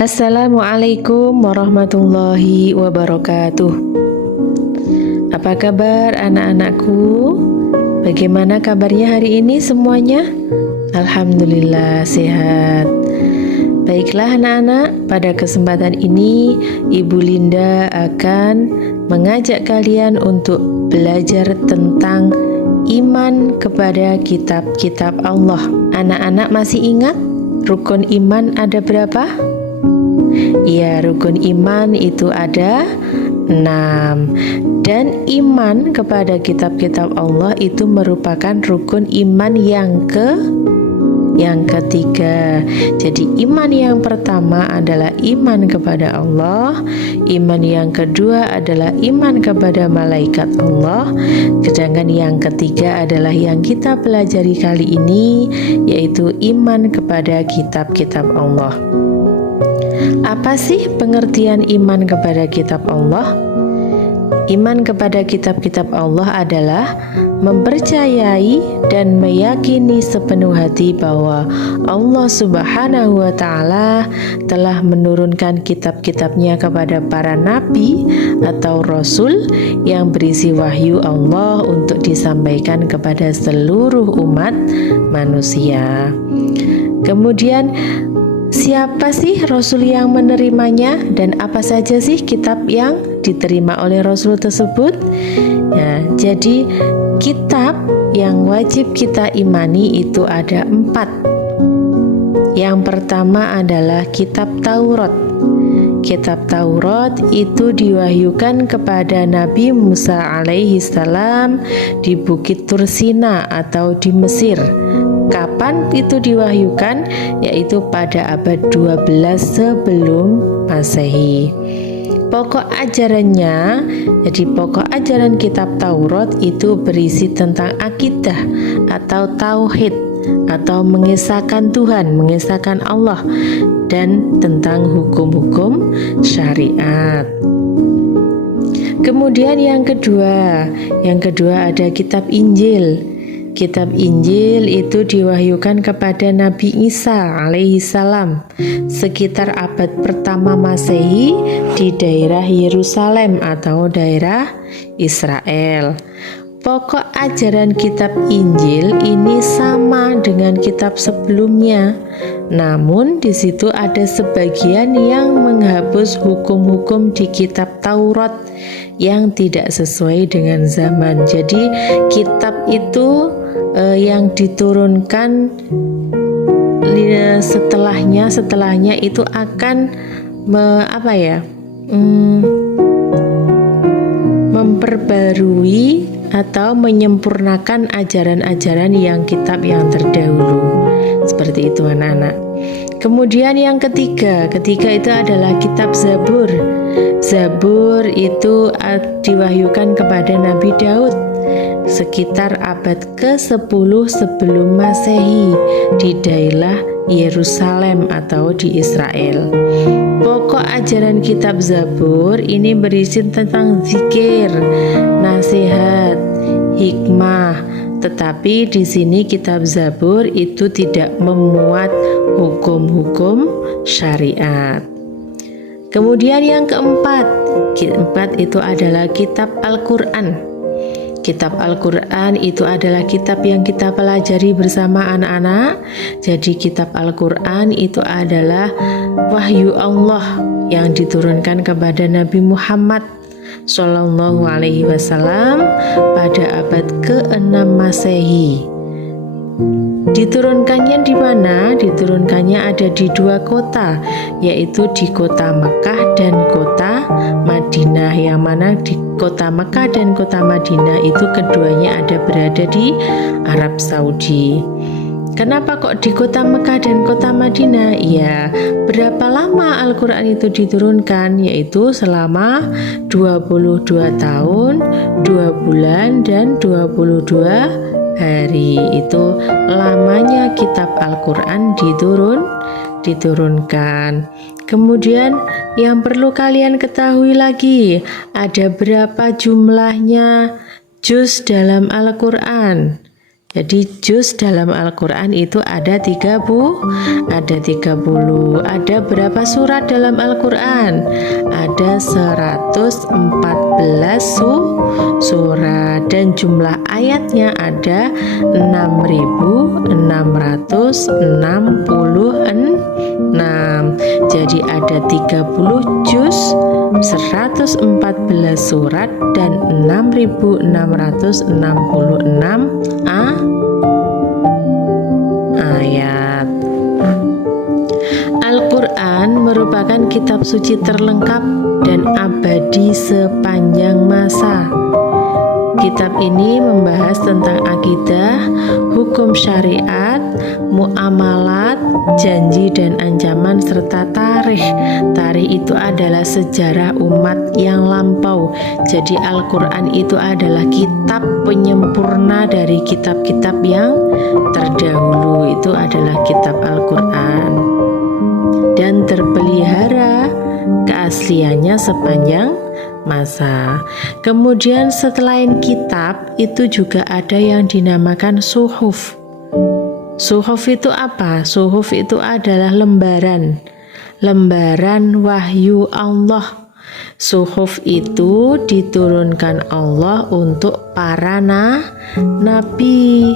Assalamualaikum warahmatullahi wabarakatuh. Apa kabar anak-anakku? Bagaimana kabarnya hari ini semuanya? Alhamdulillah sehat. Baiklah anak-anak, pada kesempatan ini Ibu Linda akan mengajak kalian untuk belajar tentang iman kepada kitab-kitab Allah. Anak-anak masih ingat rukun iman ada berapa? Ya, rukun iman itu ada 6. Dan iman kepada kitab-kitab Allah itu merupakan rukun iman yang ketiga. Jadi iman yang pertama adalah iman kepada Allah, iman yang kedua adalah iman kepada malaikat Allah, sedangkan yang ketiga adalah yang kita pelajari kali ini, yaitu iman kepada kitab-kitab Allah. Apa sih pengertian iman kepada kitab Allah? Iman kepada kitab-kitab Allah adalah mempercayai dan meyakini sepenuh hati bahwa Allah Subhanahu wa Ta'ala telah menurunkan kitab-kitabnya kepada para nabi atau rasul yang berisi wahyu Allah untuk disampaikan kepada seluruh umat manusia. Kemudian, siapa sih Rasul yang menerimanya dan apa saja sih kitab yang diterima oleh Rasul tersebut? Ya, jadi kitab yang wajib kita imani itu ada 4. Yang pertama adalah kitab Taurat. Kitab Taurat itu diwahyukan kepada Nabi Musa alaihi salam di Bukit Tursina atau di Mesir. Kapan itu diwahyukan? Yaitu pada abad 12 sebelum Masehi. Pokok ajarannya, jadi pokok ajaran kitab Taurat itu berisi tentang akidah atau tauhid atau mengesahkan Tuhan, mengesahkan Allah, dan tentang hukum-hukum syariat. Kemudian yang kedua ada kitab Injil. Kitab Injil itu diwahyukan kepada Nabi Isa alaihi salam sekitar abad pertama Masehi di daerah Yerusalem atau daerah Israel. Pokok ajaran kitab Injil ini sama dengan kitab sebelumnya. Namun di situ ada sebagian yang menghapus hukum-hukum di kitab Taurat yang tidak sesuai dengan zaman. Jadi kitab itu yang diturunkan setelahnya itu akan memperbarui atau menyempurnakan ajaran-ajaran yang kitab yang terdahulu. Seperti itu anak-anak. Kemudian yang ketiga itu adalah kitab Zabur. Zabur itu diwahyukan kepada Nabi Daud sekitar abad ke-10 sebelum Masehi di daerah Yerusalem atau di Israel. Pokok ajaran kitab Zabur ini berisi tentang zikir, nasihat, hikmah. Tetapi di sini kitab Zabur itu tidak memuat hukum-hukum syariat. Kemudian yang keempat itu adalah kitab Al-Quran. Kitab Al-Quran itu adalah kitab yang kita pelajari bersama anak-anak. Jadi kitab Al-Quran itu adalah wahyu Allah yang diturunkan kepada Nabi Muhammad Sallallahu Alaihi Wasallam pada abad ke-6 Masehi. Diturunkannya di mana? Diturunkannya ada di 2 kota, yaitu di kota Mekah dan kota Madinah. Yang mana di kota Mekah dan kota Madinah itu keduanya berada di Arab Saudi. Kenapa kok di kota Mekah dan kota Madinah? Ya, berapa lama Al-Quran itu diturunkan? Yaitu selama 22 tahun, 2 bulan, dan 22 hari. Itu lamanya kitab Al-Quran diturunkan. Kemudian yang perlu kalian ketahui lagi, ada berapa jumlahnya juz dalam Al-Quran? Jadi juz dalam Al-Quran itu ada 30. Ada berapa surat dalam Al-Quran? Ada 114 surat dan jumlah ayatnya ada 6.666. Jadi ada 30 juz, 114 surat dan 6.666 ayat. Al-Quran merupakan kitab suci terlengkap dan abadi sepanjang masa. Kitab ini membahas tentang akidah, hukum syariat, muamalat, janji dan ancaman serta tarikh. Tarikh itu adalah sejarah umat yang lampau. Jadi Al-Quran itu adalah kitab penyempurna dari kitab-kitab yang terdahulu. Itu adalah kitab Al-Quran dan terpelihara keasliannya sepanjang masa. Kemudian selain kitab itu juga ada yang dinamakan suhuf. Suhuf itu apa? Suhuf itu adalah lembaran wahyu Allah. Suhuf itu diturunkan Allah untuk para nabi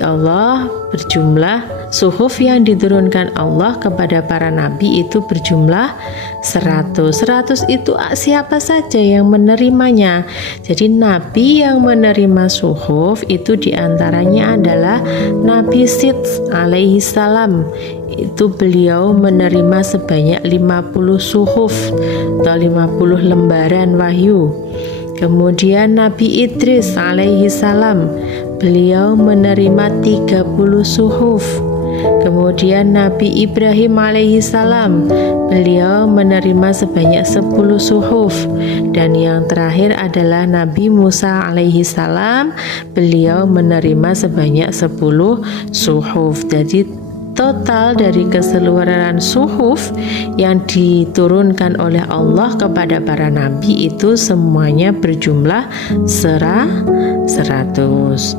Allah berjumlah. Suhuf yang diturunkan Allah kepada para nabi itu berjumlah 100 itu siapa saja yang menerimanya. Jadi nabi yang menerima suhuf itu diantaranya adalah Nabi Sidq alaihi salam. Itu beliau menerima sebanyak 50 suhuf atau 50 lembaran wahyu. Kemudian Nabi Idris alaihi salam, beliau menerima 30 suhuf. Kemudian Nabi Ibrahim alaihi salam, beliau menerima sebanyak 10 suhuf. Dan yang terakhir adalah Nabi Musa alaihi salam, beliau menerima sebanyak 10 suhuf. Jadi total dari keseluruhan suhuf yang diturunkan oleh Allah kepada para nabi itu semuanya berjumlah 100.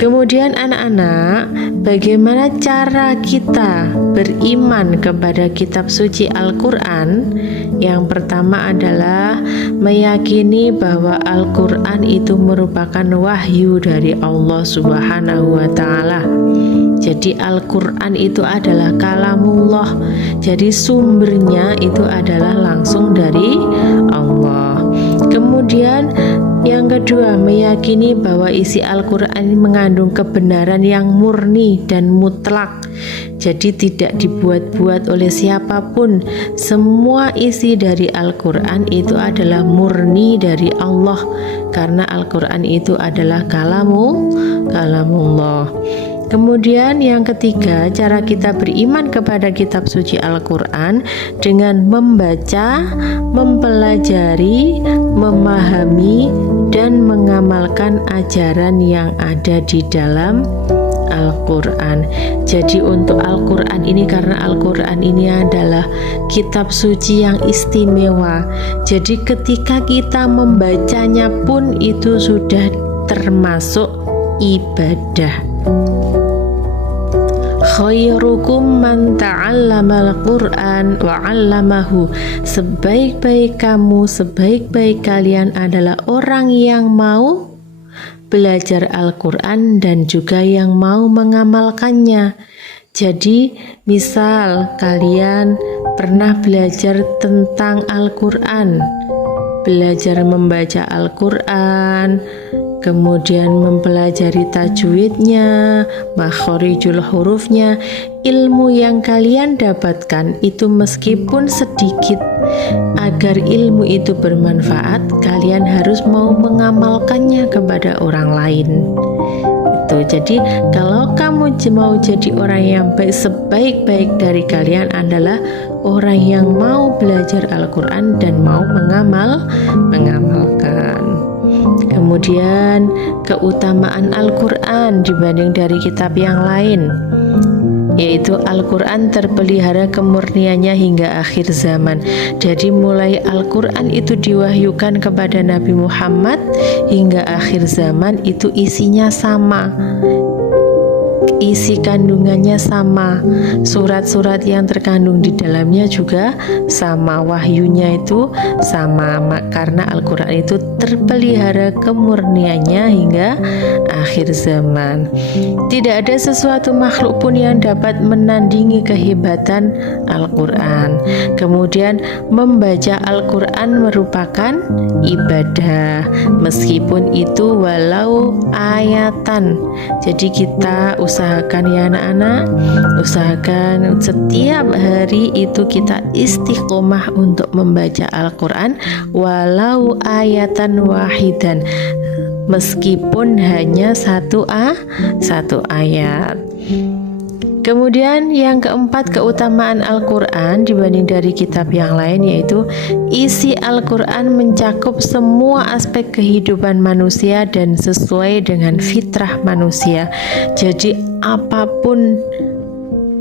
Kemudian anak-anak, bagaimana cara kita beriman kepada kitab suci Al-Quran? Yang pertama adalah meyakini bahwa Al-Quran itu merupakan wahyu dari Allah Subhanahu wa Ta'ala. Jadi Al-Quran itu adalah kalamullah. Jadi sumbernya itu adalah langsung dari Allah. Kemudian yang kedua, meyakini bahwa isi Al-Quran mengandung kebenaran yang murni dan mutlak. Jadi tidak dibuat-buat oleh siapapun. Semua isi dari Al-Quran itu adalah murni dari Allah, karena Al-Quran itu adalah kalamullah. Kemudian yang ketiga, cara kita beriman kepada kitab suci Al-Quran dengan membaca, mempelajari, memahami, dan mengamalkan ajaran yang ada di dalam Al-Quran. Jadi untuk Al-Quran ini, karena Al-Quran ini adalah kitab suci yang istimewa, jadi ketika kita membacanya pun itu sudah termasuk ibadah. Khairukum man ta'allamal Qur'an wa 'allamahu. Sebaik-baik kamu, sebaik-baik kalian adalah orang yang mau belajar Al-Quran dan juga yang mau mengamalkannya. Jadi misal kalian pernah belajar tentang Al-Quran, belajar membaca Al-Quran, kemudian mempelajari tajwidnya, makhorijul hurufnya, ilmu yang kalian dapatkan itu meskipun sedikit, agar ilmu itu bermanfaat, kalian harus mau mengamalkannya kepada orang lain. Itu. Jadi kalau kamu mau jadi orang yang baik, sebaik-baik dari kalian adalah orang yang mau belajar Al-Quran dan mau mengamalkan. Kemudian keutamaan Al-Quran dibanding dari kitab yang lain. yaitu Al-Quran terpelihara kemurniannya hingga akhir zaman. Jadi mulai Al-Quran itu diwahyukan kepada Nabi Muhammad hingga akhir zaman itu isinya sama, isi kandungannya sama, surat-surat yang terkandung di dalamnya juga sama, wahyunya itu sama, karena Al-Quran itu terpelihara kemurniannya hingga akhir zaman. Tidak ada sesuatu makhluk pun yang dapat menandingi kehebatan Al-Quran. Kemudian membaca Al-Quran merupakan ibadah, meskipun itu walau ayatan. Jadi kita usahakan ya anak-anak, usahakan setiap hari itu kita istiqomah untuk membaca Al-Quran walau ayatan wahidan, meskipun hanya satu ayat. Kemudian yang keempat, keutamaan Al-Quran dibanding dari kitab yang lain, yaitu isi Al-Quran mencakup semua aspek kehidupan manusia dan sesuai dengan fitrah manusia. Jadi apapun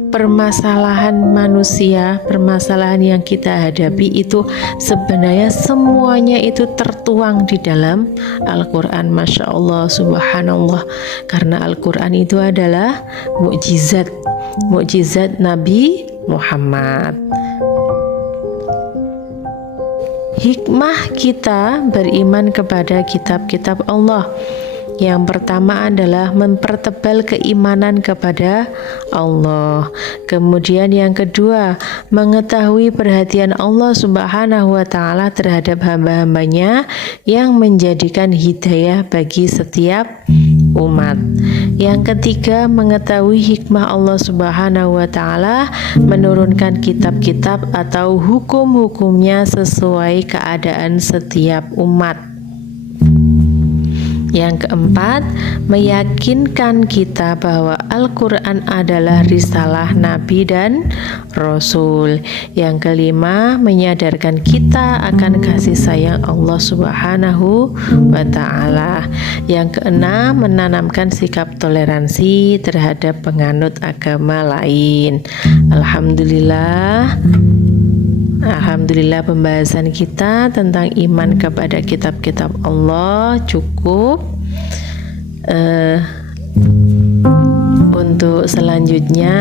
permasalahan manusia, permasalahan yang kita hadapi itu sebenarnya semuanya itu tertuang di dalam Al-Quran. Masya Allah, subhanallah, karena Al-Quran itu adalah mukjizat Nabi Muhammad. Hikmah kita beriman kepada kitab-kitab Allah. Yang pertama adalah mempertebal keimanan kepada Allah. Kemudian yang kedua, mengetahui perhatian Allah Subhanahu wa Ta'ala terhadap hamba-hambanya yang menjadikan hidayah bagi setiap umat. Yang ketiga, mengetahui hikmah Allah Subhanahu wa Ta'ala menurunkan kitab-kitab atau hukum-hukumnya sesuai keadaan setiap umat. Yang keempat, meyakinkan kita bahwa Al-Quran adalah risalah Nabi dan Rasul. Yang kelima, menyadarkan kita akan kasih sayang Allah Subhanahu wa Ta'ala. Yang keenam, menanamkan sikap toleransi terhadap penganut agama lain. Alhamdulillah pembahasan kita tentang iman kepada kitab-kitab Allah cukup. Untuk selanjutnya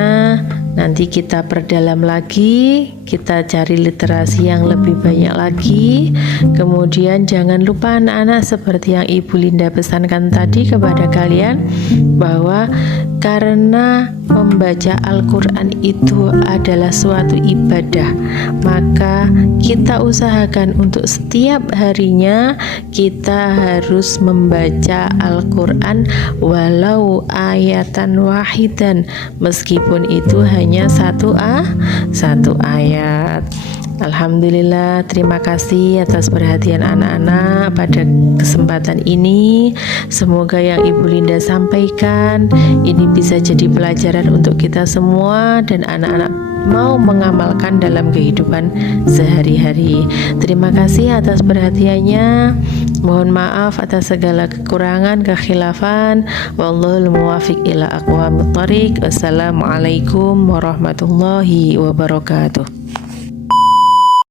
nanti kita perdalam lagi, kita cari literasi yang lebih banyak lagi. Kemudian jangan lupa anak-anak, seperti yang Ibu Linda pesankan tadi kepada kalian, bahwa karena membaca Al-Quran itu adalah suatu ibadah, maka kita usahakan untuk setiap harinya kita harus membaca Al-Quran walau ayatan wahidan, meskipun itu hanya satu ayat. Alhamdulillah, terima kasih atas perhatian anak-anak pada kesempatan ini. Semoga yang Ibu Linda sampaikan ini bisa jadi pelajaran untuk kita semua dan anak-anak mau mengamalkan dalam kehidupan sehari-hari. Terima kasih atas perhatiannya. Mohon maaf atas segala kekurangan, kekhilafan. Wallahul muwaffiq ila aqwamit thoriq. Wassalamualaikum warahmatullahi wabarakatuh.